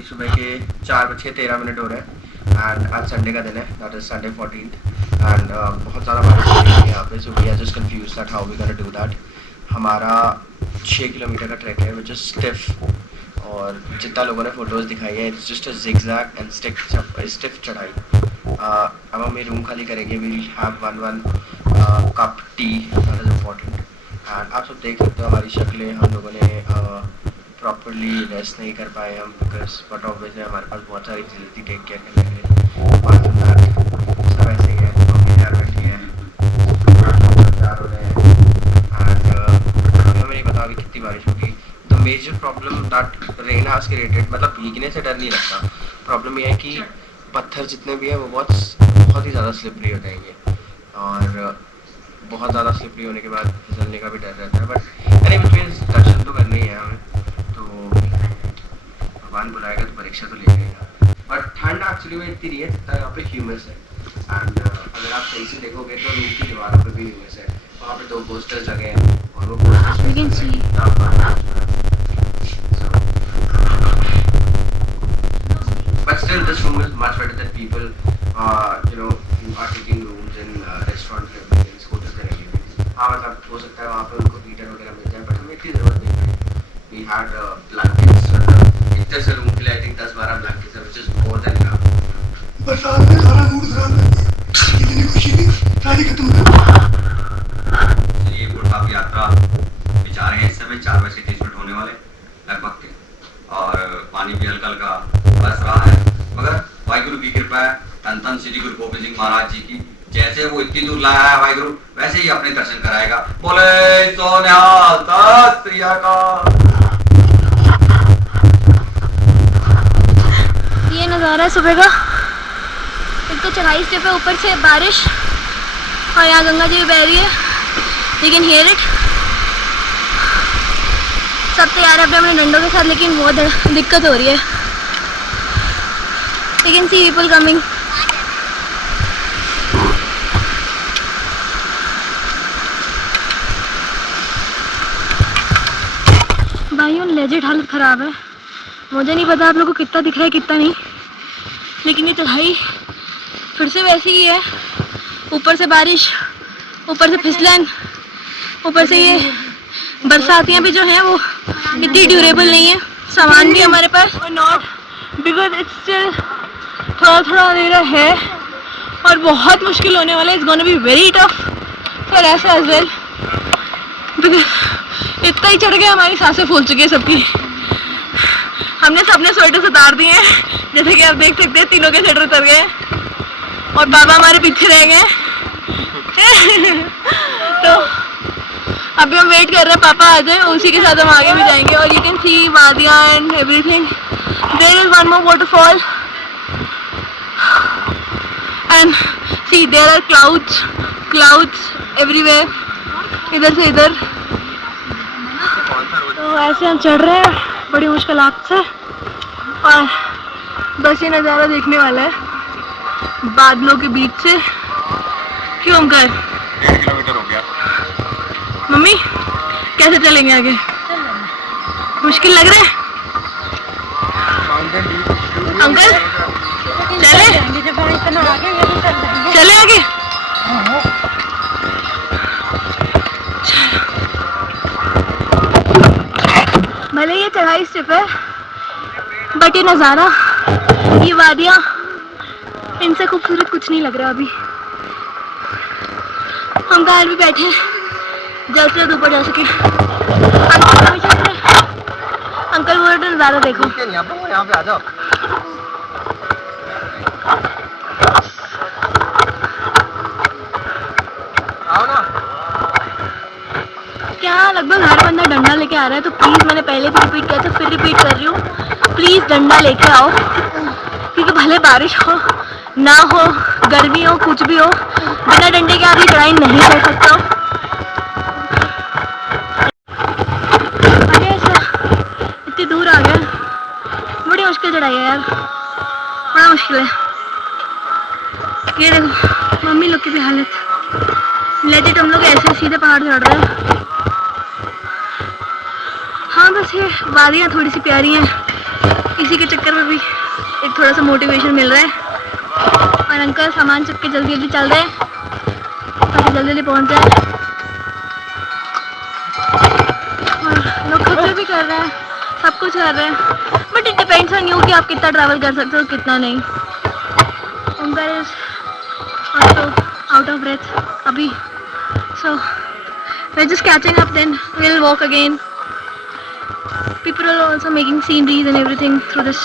अभी सुबह के 4:13 हो रहे हैं एंड आज संडे का दिन है, that is Sunday 14th and बहुत ज़्यादा बारिश हो रही है यहाँ पे, so we are just confuse that how we gonna do that. हमारा 6 किलोमीटर का ट्रैक है विच इज स्टिफ, और जितना लोगों ने फोटोज़ दिखाई है it's just a zigzag and stiff चढ़ाई। अब हम ये रूम खाली करेंगे, we have one cup tea, that is important. And आप सब देख सकते हो हमारी शक्लें, हम लोगों ने प्रॉपरली रेस्ट नहीं कर पाए हम, बिकॉज बट ऑब्वियसली हमारे पास बहुत सारी चीज़ें थी टेक केयर करने के लिए। अपार्ट फ्रॉम दैट सब ऐसे ही है, मम्मी प्यार बैठी है, प्यार हो रहे हैं एंड हमें नहीं पता अभी कितनी बारिश होगी। The major problem that rain has created, मतलब भीगने से डर नहीं लगता, प्रॉब्लम ये है कि पत्थर जितने भी हैं वो बहुत ही ज़्यादा स्लिपरी हो जाएंगे, और बहुत ज़्यादा स्लिपरी होने के बाद फिसलने का भी डर रहता है। बट एनीवेज दर्शन तो करने ही है हमें, तो भगवान बुलाएगा तो परीक्षा तो ले लेगा। बट ठंड एक्चुअली में इतनी नहीं है जितना यहाँ पे ह्यूमस है, एंड अगर आप सही से देखोगे तो रूम की दीवारों पे भी ह्यूमस है। वहाँ पे 2 पोस्टर्स लगे हैं और वो but still this room is much better than people who are taking rooms in restaurants and everything, hotels and everything. हाँ मतलब हो सकता है वहाँ पे उनको हीटर वगैरह मिल जाए, बट हमें इतनी ज़रूरत नहीं है। We had blankets, इतने से रूम के लिए I think 10-12 blankets है, which is more than enough. बरसात में सारा मूड खराब है, इतनी खुशी थी सारी खत्म कर दी। ये गुड़गांव यात्रा बेचारे हैं, इस समय 4:30 होने वाले लगभग के, और पानी भी हल्का हल्का बरस रहा है, मगर वाहिगुरु की कृपा है, धन धन श्री गुरु गोबिंद सिंह महाराज जी की, जैसे वो इतनी दूर लाया है वाहिगुरु वैसे ही अपने दर्शन कराएगा। बोले सो निहाल, सत श्री अकाल। ये नज़ारा है सुबह का, एक तो चढ़ाई स्टेप है, ऊपर से बारिश, और यहाँ गंगा जी बह रही है, यू कैन हियर इट। सब तैयार है अपने अपने डंडों के साथ, लेकिन बहुत दिक्कत हो रही है। You can see people coming. भाइयों लेजिट हालत ख़राब है, मुझे नहीं पता आप लोगों को कितना दिख रहा है कितना नहीं, लेकिन ये चढ़ाई फिर से वैसी ही है, ऊपर से बारिश, ऊपर से फिसलन, ऊपर से ये बरसातियाँ भी जो हैं वो इतनी ड्यूरेबल नहीं है। सामान भी हमारे पास नॉट, बिकॉज इट्स स्टिल थोड़ा अंधेरा है और बहुत मुश्किल होने वाला है। It's gonna be very tough for us as well, because इतना ही चढ़ गया हमारी सांसें फूल चुकी है सबकी। हमने सबने स्वेटर उतार दिए हैं, जैसे कि आप देख सकते हैं तीनों के स्वेटर उतर गए और बाबा हमारे पीछे रह गए। तो अभी हम वेट कर रहे हैं पापा आ जाए, उसी के साथ हम आगे भी जाएंगे। और यू कैन सी वादियाँ and everything. There is one more waterfall and see there are clouds everywhere, इधर से इधर। तो ऐसे हम चढ़ रहे हैं बड़ी मुश्किलात से, और बस ये नज़ारा देखने वाला है बादलों के बीच से। क्यों अंकल? 1.5 किलोमीटर हो गया। मम्मी कैसे चलेंगे आगे? मुश्किल लग रहा है अंकल? चले आगे। भले ये चढ़ाई स्टिफ है, बट ये नज़ारा, ये वादियाँ, इनसे खूबसूरत कुछ नहीं लग रहा अभी। हम कार भी बैठे हैं, जल्द से जल्द ऊपर जा सके। अंकल बोल रहे नज़ारा देखो। यहाँ पे आ जाओ। आओ ना। क्या लगभग हर बंदा डंडा लेके आ रहा है, तो प्लीज़, मैंने पहले भी रिपीट किया था, फिर रिपीट कर रही हूँ, प्लीज़ डंडा लेके आओ, क्योंकि भले बारिश हो ना हो, गर्मी हो, कुछ भी हो, बिना डंडे के आप ये चढ़ाई नहीं कर सकते हो। अरे ऐसा इतनी दूर आ गया, बड़ी मुश्किल चढ़ाई है यार, बड़ा मुश्किल है। ये देखो मम्मी लोग की भी हालत, लेजिट हम लोग ऐसे सीधे पहाड़ चढ़ रहे हैं। हाँ बस ये वादियाँ थोड़ी सी प्यारी हैं, इसी के चक्कर में भी एक थोड़ा सा मोटिवेशन मिल रहा है। और अंकल सामान चुप के जल्दी जल्दी चल रहे हैं ताकि जल्दी जल्दी पहुंच जाए। और लोग खर्चे भी कर रहे हैं, सब कुछ कर रहे हैं, but it depends on you कि आप कितना ट्रैवल कर सकते हो कितना नहीं। Uncle is out of breath अभी, so we're just catching up, then we'll walk again. People are also making sceneries and everything through this,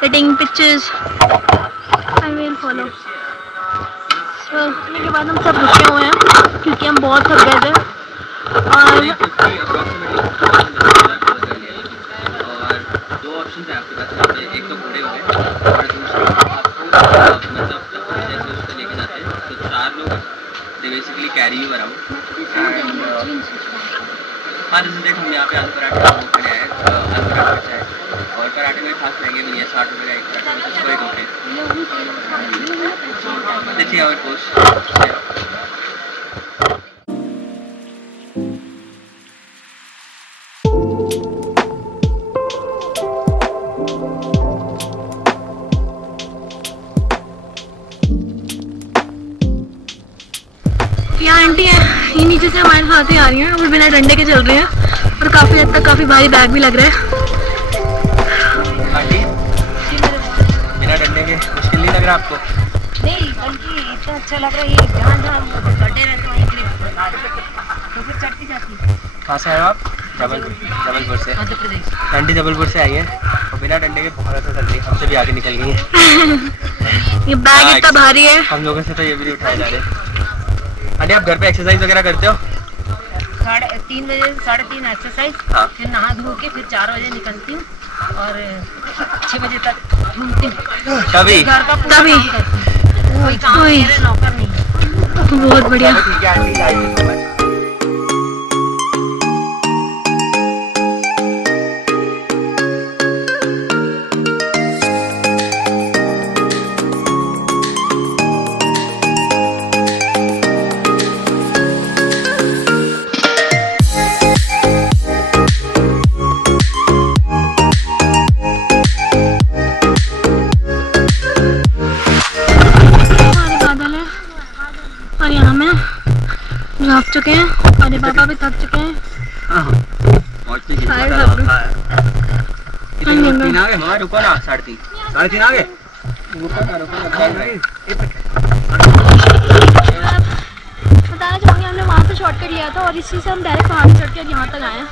taking pictures, and we'll follow. So इतने के बाद हम सब रुके हुए हैं क्योंकि हम बहुत थक गए थे। और 2 ऑप्शन है आपके पास, एक तो घोड़े हो गए और दूसरा आपको मतलब जैसे उसको लेके जाते हैं तो 4 लोग they basically carry you around. हाँ जैसे देख हम यहाँ पे आलू पराठे खड़े आए, आलू पराठा अच्छा है और पराठे में खास महंगे भी नहीं है, 60 रुपये का एक पराठा, कोई ओके। देखिए और पोस्ट यहाँ आंटी है, ये नीचे से हमारे साथ ही आ रही हैं और बिना डंडे के चल रहे हैं और काफ़ी हद तक काफ़ी भारी बैग भी लग रहा है। आंटी बिना डंडे के मुश्किल नहीं लग रहा आपको? नहीं बल्कि इतना अच्छा लग रहा है, ये जहाँ जहाँ गड्ढे रहते हैं वहीं तो फिर चढ़ती जाती है। कहाँ से आए हो आप? जबलपुर से। मध्य प्रदेश। आंटी जबलपुर से आई है और बिना डंडे के बहुत अच्छा चल रही है, हमसे भी आगे निकल गई है। ये बैग इतना भारी है, हम लोगों से तो ये भी नहीं उठाए जा रहे। आंटी आप घर पे एक्सरसाइज वगैरह करते हो? 3 बजे 3:30 एक्सरसाइज, हाँ। फिर नहा धो के फिर 4 बजे निकलती हूँ और 6 बजे तक घूमती हूँ। कभी घर का पूरा तभी। काम करती हूँ, कोई काम ओए। मेरे नौकर नहीं है। बहुत बढ़िया। ठीक है aunty, thank you so much. और यहाँ में भाग चुके हैं, अरे पापा भी थक चुके हैं। Tired of it. तीन आ गए हमारे, रुको ना 3:30 3:30 आ गए, रुको ना बताना चाहूँगी हमने वहाँ से शॉर्टकट लिया था और इसी से हम डायरेक्ट पहाड़ से चढ़ के यहाँ तक आए हैं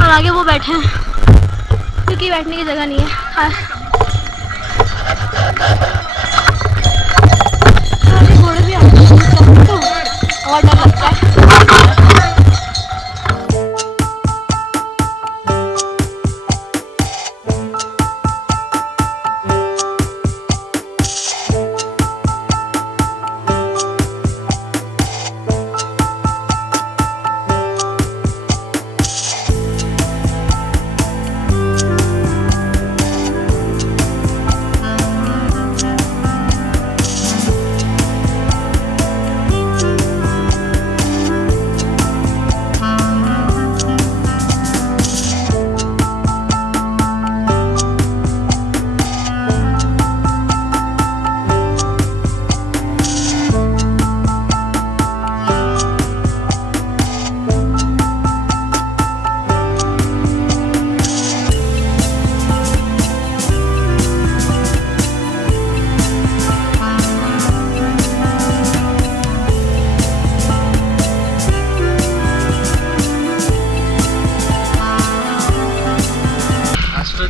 और आगे वो बैठे हैं क्योंकि बैठने की जगह नहीं है। घोड़े भी आते हैं तो और डर लगता है।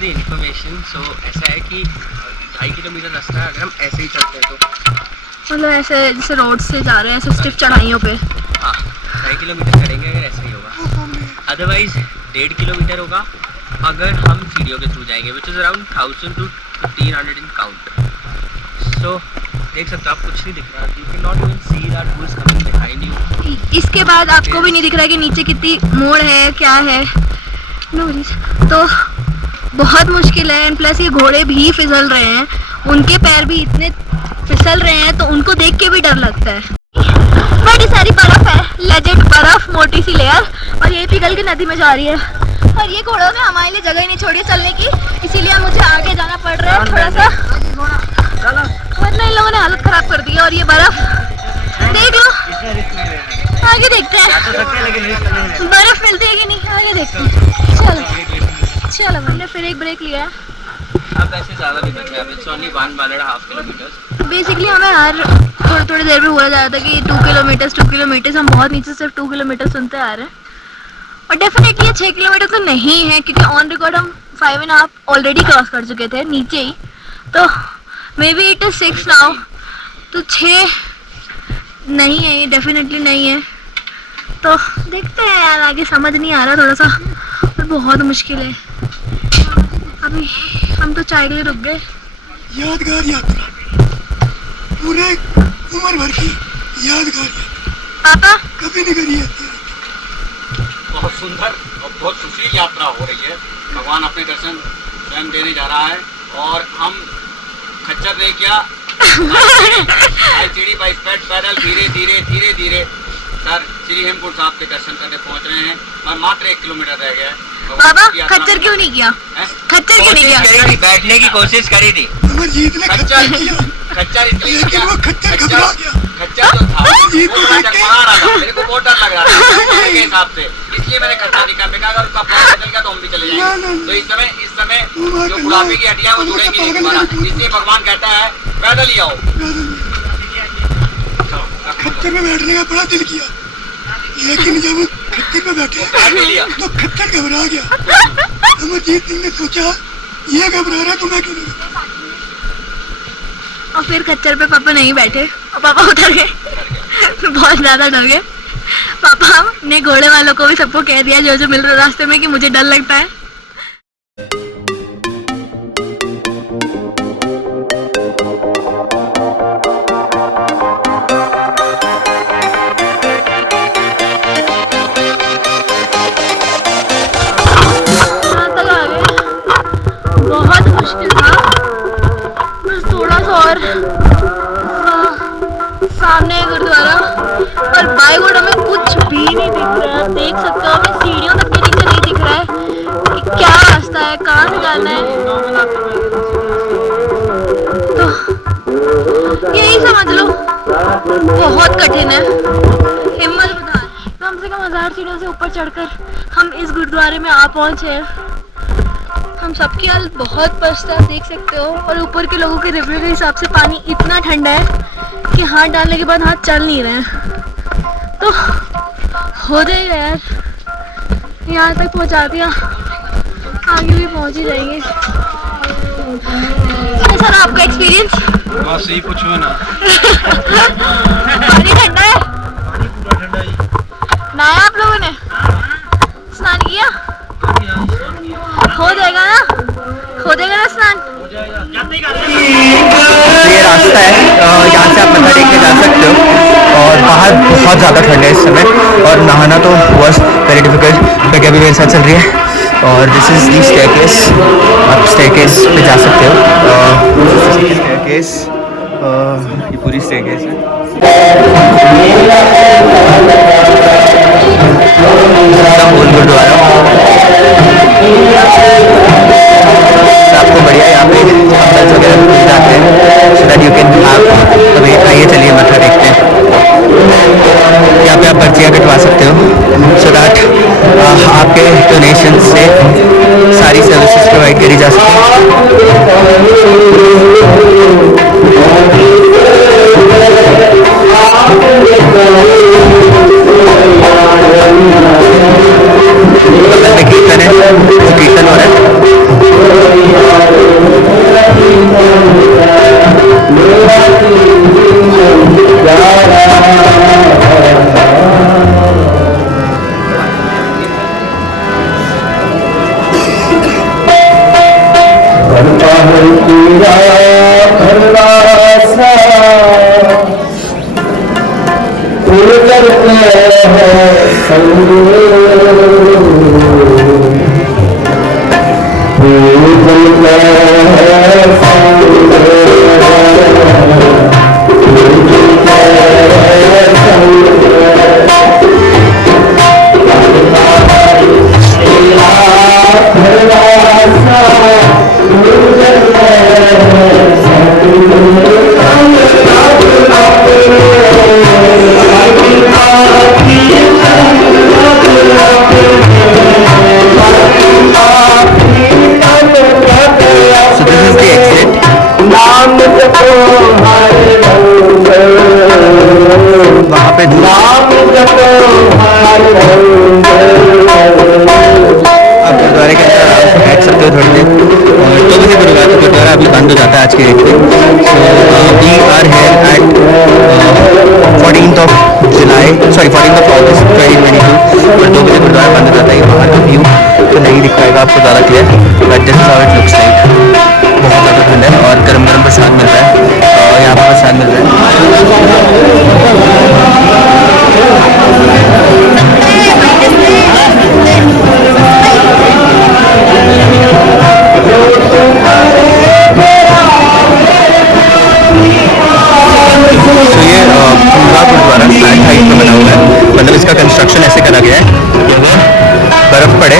इन्फॉर्मेशन सो ऐसा है कि 2.5 किलोमीटर रास्ता है अगर हम ऐसे ही चलते हैं तो, मतलब ऐसे जैसे रोड से जा रहे हैं ऐसे स्टिफ चढ़ाइयों पे। हाँ 2.5 किलोमीटर चढ़ेंगे अगर ऐसे ही होगा, अदरवाइज 1.5 किलोमीटर होगा अगर हम सीढ़ियों के थ्रू जाएंगे, which is around 1000 to 1500 in count. So देख सकते हो आप, कुछ नहीं दिख रहा, you can not even see that who is coming behind you. इसके बाद आपको भी नहीं दिख रहा है कि नीचे कितनी मोड़ है क्या है, तो बहुत मुश्किल है। एंड प्लस ये घोड़े भी फिसल रहे हैं, उनके पैर भी इतने फिसल रहे हैं तो उनको देख के भी डर लगता है। बड़ी सारी बर्फ है लेजेंड बर्फ मोटी सी लेयर और ये पिघल के नदी में जा रही है। और ये घोड़ों ने हमारे लिए जगह ही नहीं छोड़ी चलने की, इसीलिए मुझे आगे जाना पड़ रहा है थोड़ा सा, वरना इन लोगों ने हालत खराब कर दी है। और ये बर्फ देख लो, आगे देखते हैं बर्फ मिलती है कि नहीं, आगे देखते हैं। चलो चलो, हमने फिर एक ब्रेक लिया है। अब ऐसे ज़्यादा भी बचे हैं, इट्स ओनली 1.5 किलोमीटर। बेसिकली हमें हर थोड़ी देर में बोला जा रहा था कि 2 किलोमीटर, हम बहुत नीचे सिर्फ 2 किलोमीटर सुनते आ रहे हैं। और डेफिनेटली ये 6 किलोमीटर तो नहीं है, क्योंकि ऑन रिकॉर्ड हम 5.5 ऑलरेडी क्रॉस कर चुके थे नीचे ही, तो may be it is 6 now. तो 6 नहीं है, ये डेफिनेटली नहीं है। तो देखते हैं यार, आगे समझ नहीं आ रहा थोड़ा सा, और बहुत मुश्किल है। अभी हम तो चाय के लिए रुक गए। यादगार यात्रा, पूरे उम्र भर की यादगार यात्रा, पापा कभी नहीं करी है। बहुत सुंदर और बहुत सुशील यात्रा हो रही है। भगवान अपने दर्शन स्वयं देने जा रहा है और हम खच्चर नहीं किया, सीढ़ी बाई पैदल धीरे धीरे सर श्री हेमकुंड साहब के दर्शन करने पहुंच रहे हैं और मात्र 1 किलोमीटर रह गया है। बाबा खच्चर क्यों नहीं किया? खच्चर क्यों नहीं किया? बैठने की कोशिश करी थी। अमरजीत ने खच्चर किया, खच्चर इसलिए लेकिन वो खच्चर घबरा गया। खच्चर जो था अमरजीत को वो देख के चकमा रहा था, मेरे को बहुत डर लग रहा था के हिसाब से, इसलिए मैंने खच्चर निकाल में कहा अगर उसका पाँव बदल गया तो हम भी चले जाएंगे। तो इस समय जो बुढ़ापे की हड्डियां वो जुड़ेंगी नहीं दोबारा, इसलिए भगवान कहता है पैदल ही आओ। खच्चर में बैठने का बड़ा दिल किया, लेकिन जब खच्चर में बैठे तो खच्चर घबरा गया। अमरजीत सिंह ने सोचा ये घबरा रहा तो मैं क्यों नहीं। और फिर खच्चर पे पापा नहीं बैठे और पापा उतर गए। बहुत ज्यादा डर गए। पापा ने घोड़े वालों को भी सबको कह दिया जो मिल रहा रास्ते में कि मुझे डर लगता है। बहुत मुश्किल था, बस थोड़ा सा और सामने है गुरुद्वारा और बाई रोड हमें कुछ भी नहीं दिख रहा है। देख सकते हो, हमें सीढ़ियों तक के नीचे नहीं दिख रहा है कि क्या रास्ता है, कहाँ से जाना है। तो यही समझ लो बहुत कठिन है, हिम्मत बता। कम से कम 1000 सीढ़ियों से ऊपर चढ़कर हम इस गुरुद्वारे में आ पहुंचे हैं। हम सबकी हालत बहुत पस्त है, देख सकते हो। और ऊपर के लोगों के रिव्यू के हिसाब से पानी इतना ठंडा है कि हाथ डालने के बाद हाथ चल नहीं रहे हैं। तो हो जाएगा यार, यहाँ तक पहुँचा दिया, आगे भी पहुँच ही जाएंगे। सर आपका एक्सपीरियंस? बस यही पूछो ना। पानी ठंडा है, नहाया आप लोगों ने, स्नान किया? हो जाएगा ना, हो जाएगा ना स्नान। ये रास्ता है, यहाँ से आप मत्था टेक के जा सकते हो। और बाहर बहुत ज़्यादा ठंड है इस समय, और नहाना तो वॉज वेरी डिफिकल्ट। क्योंकि अभी मेरे साथ चल रही है। और दिस इज दी स्टेयरकेस, आप स्टेयरकेस पे जा सकते हो। स्टेयरकेस, ये पूरी स्टेयरकेस है। गुरुद्वारा आपको बढ़िया यहाँ पे अंदर वगैरह मिल जाते हैं, so that you can have. अभी आइए चलिए मत्था देखते हैं। यहाँ पे आप पर्चियाँ कटवा सकते हो, सो दैट आपके डोनेशन से सारी सर्विसेज प्रोवाइड करी जा सके। बगल में कीर्तन है, वो कीर्तन हो रहा है। सकते हो थोड़ी देर। और 2 बजे गुरुद्वारा अभी बंद हो जाता है आज के डेट पे। So we are here at 14th of August 2022 और 2 बजे गुरुद्वारा बंद हो जाता है। बाहर का व्यू तो नहीं दिख पाएगा आपको ज़्यादा clear, but this is how it looks like. बहुत ज़्यादा ठंड है और गर्म गर्म प्रसाद मिल रहा है, यहाँ पर प्रसाद मिल रहा है। तो ये पूरा गुरुद्वारा फ्लैट हाइट पे बना हुआ है, मतलब इसका कंस्ट्रक्शन ऐसे करा गया है कि अगर बर्फ़ पड़े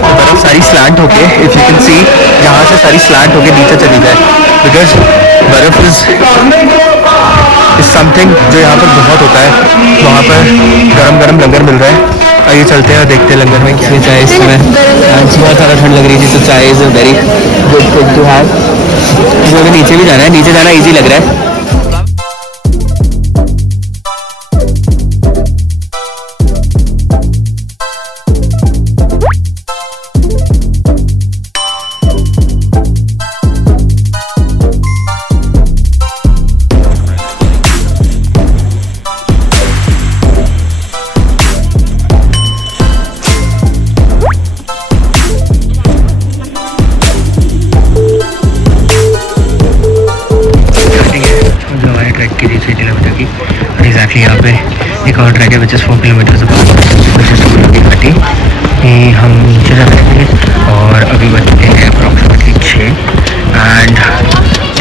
तो बर्फ़ सारी स्लैंट होके, इफ़ यू कैन सी यहाँ से सारी स्लैंट होके नीचे चली जाए, बिकॉज बर्फ़ इज़ समथिंग जो यहाँ पर बहुत होता है। वहाँ पर गरम गरम लंगर मिल रहा है। आइए चलते हैं और देखते हैं लंगर में क्या चाय। इस समय आज बहुत ज़्यादा ठंड लग रही थी, तो chai is a very good thing to have. मुझे नीचे भी जाना है, नीचे जाना ईजी लग रहा है। यहाँ पे एक और ट्रैक है विच इज़ 4 किलोमीटर्स घाटी। हम नीचे जा रहे थे और अभी बजते हैं approximately 6 and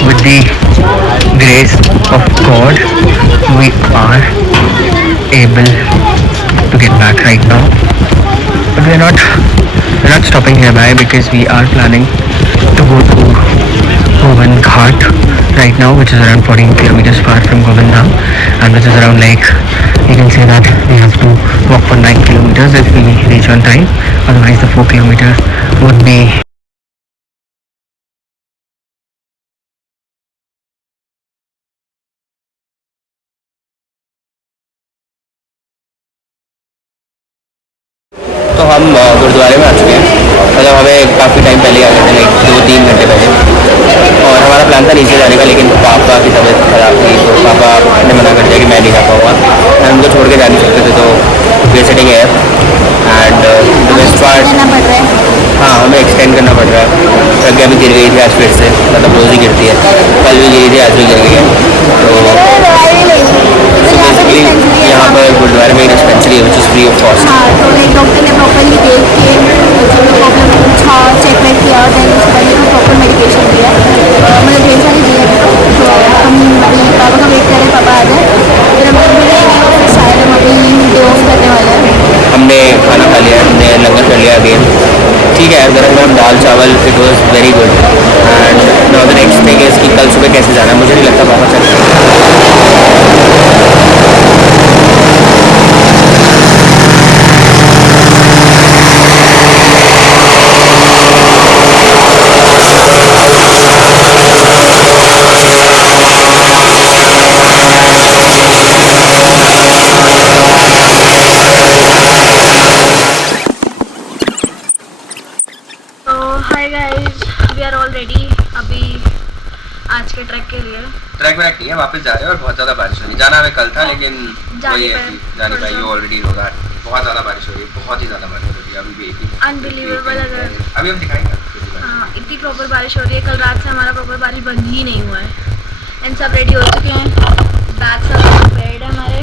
with the grace of God we are able to get back right now, but we are not stopping here bye because we are planning to go to Govind Ghat right now, which is around 14 kilometers far from Govind Dham, and which is around like, you can say that we have to walk for 9 kilometers if we reach on time, otherwise the 4 kilometers would be तो हम गुरुद्वारे में आ चुके हैं, मतलब हमें काफ़ी time पहले आ गए थे, लाइक 2-3 घंटे पहले। और हमारा प्लान था नीचे जाने का, लेकिन पापा की तबीयत ख़राब थी तो पापा ने मना कर दिया कि मैं नहीं जा पाऊँगा। मैं उनको छोड़ के जा नहीं सकते थे, तो वे सेटिंग है एंड द बेस्ट पार्ट, हाँ हमें एक्सटेंड करना पड़ रहा है। प्रज्ञा भी गिर गई थी आज फिर से, मतलब रोज़ ही गिरती है, कल भी गिरी थी, आज भी गिर गई है। तो बेसिकली यहाँ पर गुरुद्वारे में डिस्पेंसरी है which is free of cost. हाँ, तो लाइक डॉक्टर ने प्रॉपरली देख के जो भी प्रॉब्लम पूछा, चेक वेक किया, देन उसके बाद को प्रॉपर मेडिकेशन दिया, मतलब ढेर सारी दिए। तो हम अभी पापा का वेट कर रहे हैं, पापा आ जाए फिर हम लोग मिलेंगे और फिर शायद हम अभी डे ऑफ करने वाले हैं। हमने खाना खा लिया, हमने लंगर कर लिया अगेन, ठीक है। गरम गरम दाल चावल, it was very good. And now the next thing is कि कल सुबह कैसे जाना है, मुझे नहीं लगता पापा चल आज के ट्रैक के लिए ट्रैक व्रैक नहीं है, वापस जा रहे हैं और बहुत ज़्यादा बारिश हो रही है। जाना हमें कल था लेकिन वही है कि जाने पाए, यू ऑलरेडी नो दैट। बहुत ज़्यादा बारिश हो रही है, बहुत ही ज़्यादा बारिश हो रही है अभी भी। अनबिलीवेबल। अगर अभी हम दिखाएंगे हाँ, इतनी प्रॉपर बारिश हो रही है। कल रात से हमारा प्रॉपर बारिश बंद ही नहीं हुआ है। एंड सब रेडी हो चुके हैं, बैग सब बेड है हमारे,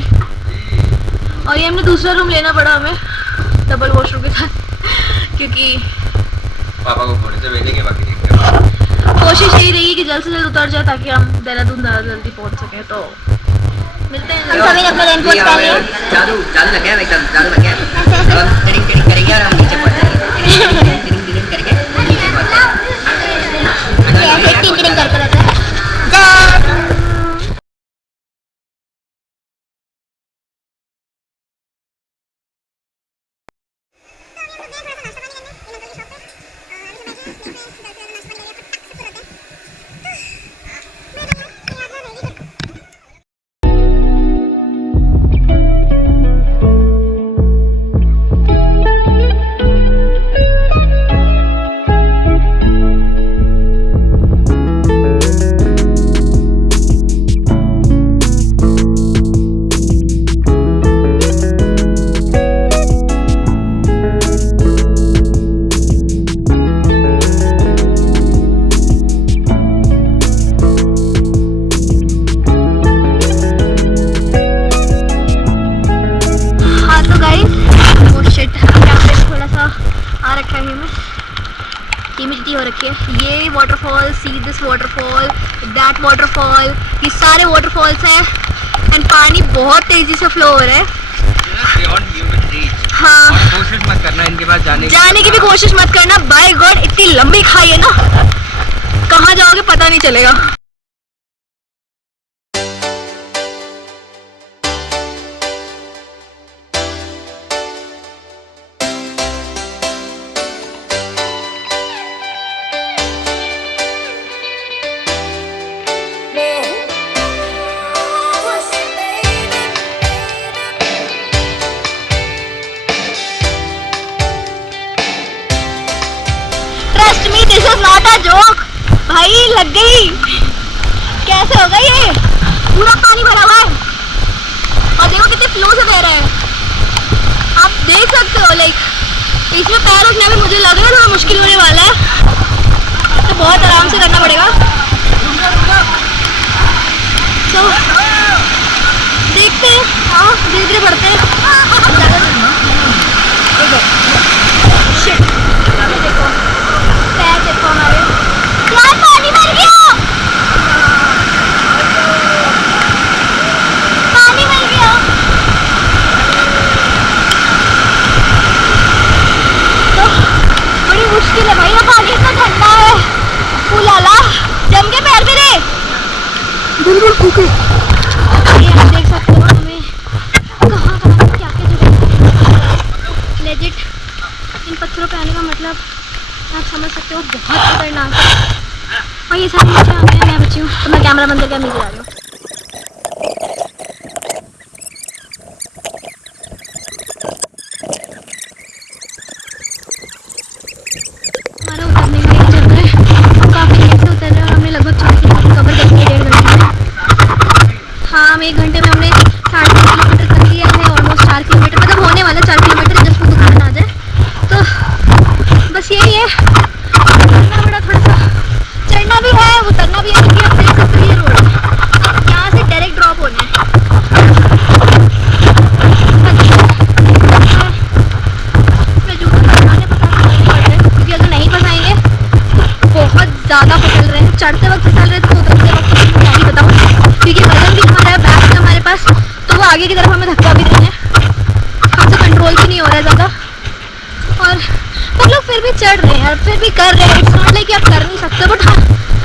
और ये हमने दूसरा रूम लेना पड़ा हमें डबल वॉशरूम के साथ, क्योंकि पापा को थोड़े से भेजेंगे, बाकी कोशिश यही रहेगी कि जल्द से जल्द उतर जाए ताकि हम देहरादून ज़्यादा जल्दी पहुंच सकें। तो मिलते हैं। हम सभी ने अपना रेनकोट पहन लिया, जादू लग गया एकदम, जादू लग गया। टिडिंग टिडिंग करेंगे और हम नीचे पड़ जाएंगे, टिडिंग टिडिंग करके नीचे पड़ जाएंगे। टिडिंग टिडिंग करते रहते हैं। है। ये waterfall, see this waterfall, that waterfall, ये सारे वाटरफॉल्स हैं एंड पानी बहुत तेजी से फ्लो हो रहा है। हाँ, कोशिश मत करना इनके पास जाने की भी कोशिश मत करना। बाय गॉड इतनी लंबी खाई है ना, कहाँ जाओगे पता नहीं चलेगा। Trust me, this is not a joke. भाई लग गई। कैसे होगा ये? पूरा पानी भरा हुआ है और देखो कितने फ्लो से बह रहा है। आप देख सकते हो, लाइक इसमें पैर रखना भी मुझे लग रहा है थोड़ा मुश्किल होने वाला है, तो बहुत आराम से करना पड़ेगा। तो देखते हैं, हाँ धीरे धीरे बढ़ते हैं। शिट, देखो पैर देखो हमारे। यार पानी भर गया, पानी भर गया। तो बड़ी मुश्किल है भाई, वो पानी इतना ठंडा है। फूलाला जम के पैर मेरे बिल्कुल सूखे। ये आप देख सकते हो हमें कहाँ क्या क्या जगह लेजिट इन पत्थरों पे आने का मतलब आप समझ सकते हो, बहुत खतरनाक है। और ये सारी नीचे आ गए, मैं बची हूँ तो मैं कैमरा बंद करके नीचे आ रही हूँ। हमारा उतरने का ही चल रहा है और काफ़ी देर से उतर रहे हैं और हमने लगभग 4 किलोमीटर कवर कर लिया 1.5 घंटे में। हाँ, हम 1 घंटे में हमने 3.5 किलोमीटर कर लिया है, ऑलमोस्ट 4 किलोमीटर, मतलब होने वाला 4 किलोमीटर जब वो दुकान आ जाए। तो बस यही है, चढ़ना बड़ा थोड़ा सा, चढ़ना भी है उतरना भी है, क्योंकि आप देख सकते हो ये रोड है, यहाँ से डायरेक्ट ड्रॉप होना है। मैं जूते फंसाने पड़ रहे हैं, क्योंकि अगर नहीं फंसाएंगे बहुत ज़्यादा फिसल रहे हैं। चढ़ते वक्त फिसल रहे थे तो उतरते वक्त क्या ही बताऊँ, क्योंकि वजन भी हमारा है, बैग है हमारे पास, तो वो आगे की तरफ हमें धक्का भी देना है, हमसे कंट्रोल भी नहीं हो रहा है ज़्यादा। और हम लोग फिर भी चढ़ रहे हैं, फिर भी कर रहे हैं। इट्स नॉट लाइक कि आप कर नहीं सकते, बट हाँ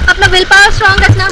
अपना विल पावर स्ट्रॉन्ग रखना।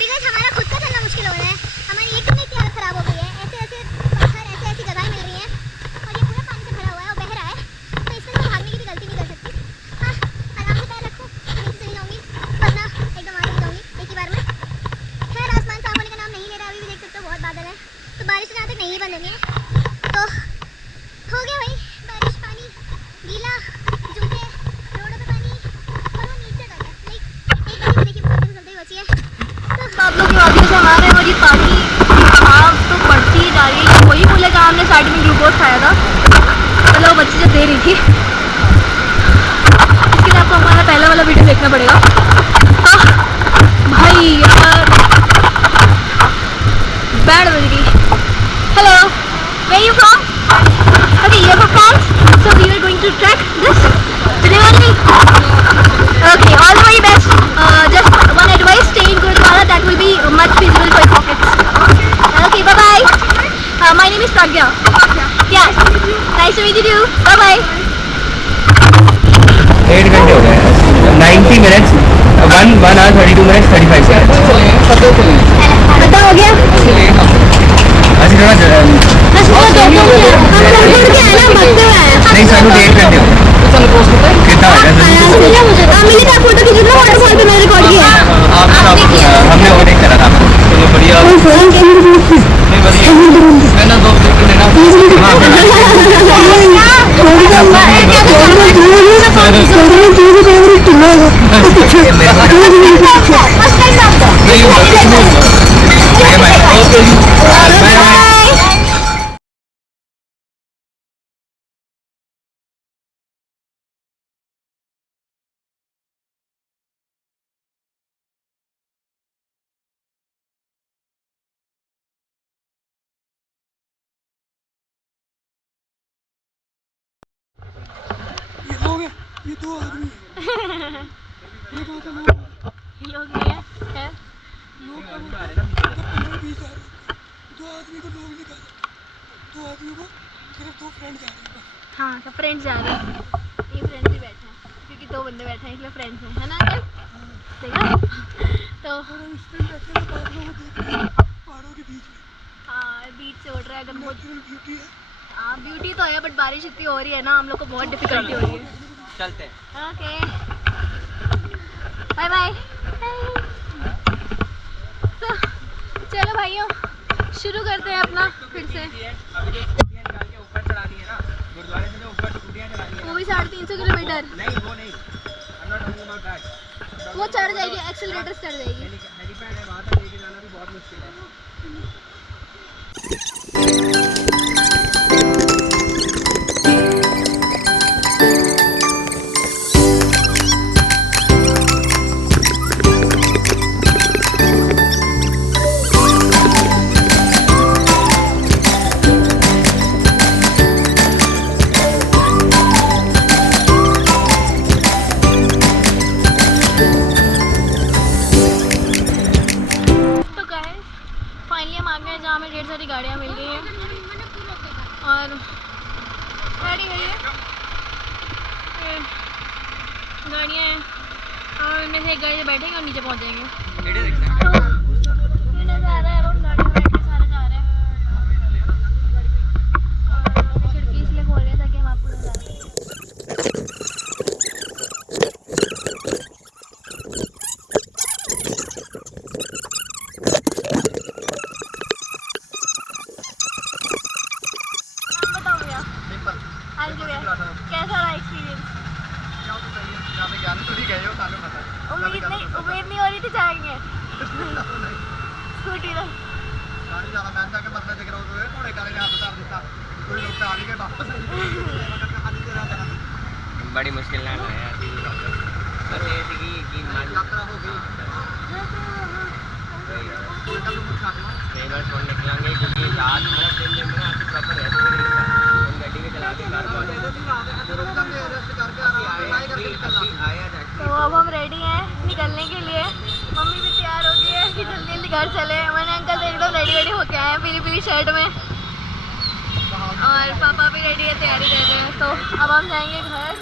बिकॉज हमारा खुद का चलना मुश्किल हो रहा है, हमारी एक तो इतनी हालत खराब हो गई है, ऐसे ऐसे पत्थर ऐसे ऐसी जगह मिल रही हैं और ये पूरा पानी से भरा हुआ है और बह रहा है, तो इसमें मैं भागने की भी गलती नहीं कर सकती। हाँ, आराम से पैर रखो, नीचे चली जाऊँगी वरना एकदम आगे जाऊँगी एक ही बार में। खैर आसमान साफ होने का नाम नहीं ले रहा, अभी भी देख सकते हो बहुत बादल है, तो बारिश जहाँ तक नहीं बंदेंगे। तो हो गया भाई, बारिश, पानी, गीला, जूते, रोडों पे पानी और वो नीचे तक है, लाइक एक बार देखिए बहुत जल्दी बची है। तो आप लोग की वादियों से हमारे और ये पानी भाव तो बढ़ती ही जा रही है। वही बोले जहाँ हमने साइड में ग्लूकोज खाया था, मतलब वो बच्ची जब दे रही थी। इसके लिए आपको हमारा पहला वाला वीडियो देखना पड़ेगा। भाई यार बैंड बज गई। Hello, where you from? Okay, you are from, so we are going to track this today only. Okay, all the very best. Just one advice: stay in Gurudwara. That will be much feasible for your pockets. Okay, bye bye. My name is Pragya. Yeah, nice to meet you. Bye bye. 8 घंटे हो गए, 90 minutes, 1 hour 32 minutes 35 seconds। पता हो गया? अच्छा थोड़ा नहीं सानू 1.5 घंटे हो गए। कितना मिली था फोटो खींची ना वाटरफॉल पे, मैंने रिकॉर्ड किया है। हमने वो नहीं करा था। चलो बढ़िया, नहीं बढ़िया, मैं ना 2 क्लिक लेना। हाँ ये 2 आदमी हैं। ये बात है, लोग नहीं है खैर। लोग 15-20 आ रहे हैं। 2 आदमी को लोग निकाले, 2 आदमी को सिर्फ 2 फ्रेंड जा रहे हैं बस। हाँ सब फ्रेंड्स जा रहे हैं, ये फ्रेंड्स ही बैठे हैं क्योंकि 2 बंदे बैठे हैं इसलिए फ्रेंड्स हैं, है ना अंकल? देखा तो और हम इस टाइम बैठे हैं बादलों को देख रहे हैं, पहाड़ों के बीच में। हाँ बीच से उड़ रहा है अगर बहुत। नेचुरल ब्यूटी है। हाँ ब्यूटी तो है बट बारिश इतनी हो रही है ना, हम लोग को बहुत डिफिकल्टी हो रही है। चलते हैं। Okay bye bye. तो चलो भाइयों शुरू करते हैं अपना फिर से। अभी जो स्कूटियाँ निकाल के ऊपर चढ़ानी है ना, गुरुद्वारे से जो ऊपर स्कूटियाँ चढ़ानी है वो भी 350 किलोमीटर। नहीं वो नहीं, I'm not talking about that। वो चढ़ जाएगी, एक्सेलरेटर चढ़ जाएगी। हेलीपैड है, वहाँ तक लेके जाना भी बहुत मुश्किल है। जहाँ हमें ढेर सारी गाड़ियाँ मिल गई हैं और गाड़ी है ये गाड़ियाँ हैं और उनमें से एक गाड़ी से बैठेंगे और नीचे पहुँच जाएंगे। तो ये नज़ारा है, हम गाड़ी में बैठ के सारे जा रहे हैं और खिड़की इसलिए खोल रहे हैं ताकि हम आपको नज़ारा देखें। कैसा रहा एक्सपीरियंस? उम्मीद नहीं हो रही थी जाएंगे स्कूटी तो बड़ी मुश्किल ना है यार, बस ये थी कि यकीन मान यात्रा हो गई। छोड़ निकलेंगे क्योंकि रात मतलब दिन दिन में आपको प्रॉपर रेस्ट भी नहीं मिलता, हम गाड़ी में चला के तो अब हम रेडी हैं निकलने के लिए। मम्मी भी तैयार हो गई है कि जल्दी जल्दी घर चले। मैंने अंकल से एकदम रेडी होके आए हैं पीली पीली शर्ट में और पापा भी रेडी है, तैयारी कर रहे हैं। तो अब हम जाएंगे घर।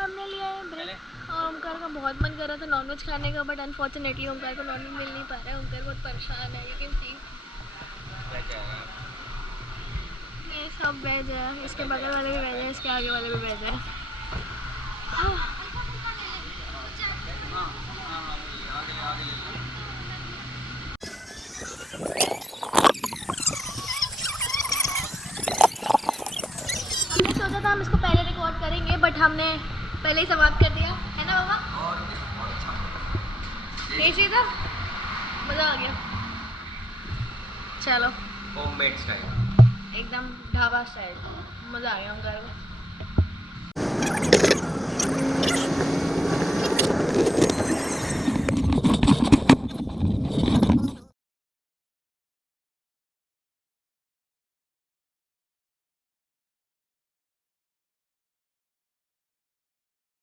हमने लिया है ब्रेक और ओमकार का बहुत मन कर रहा था नॉनवेज खाने का बट अनफॉर्चुनेटली ओमकार को नॉनवेज मिल नहीं पा रहा है। ओमकार बहुत परेशान है, यू कैन सी ये सब वेज है, इसके बगल वाले भी वेज है, इसके आगे वाले भी वेज है। हमने सोचा था हम इसको पहले रिकॉर्ड करेंगे बट हमने पहले ही समाप्त कर दिया, है ना बाबा? टेस्टी था, मज़ा आ गया। चलो होममेड स्टाइल, एकदम ढाबा स्टाइल, मज़ा आ गया हम घर में।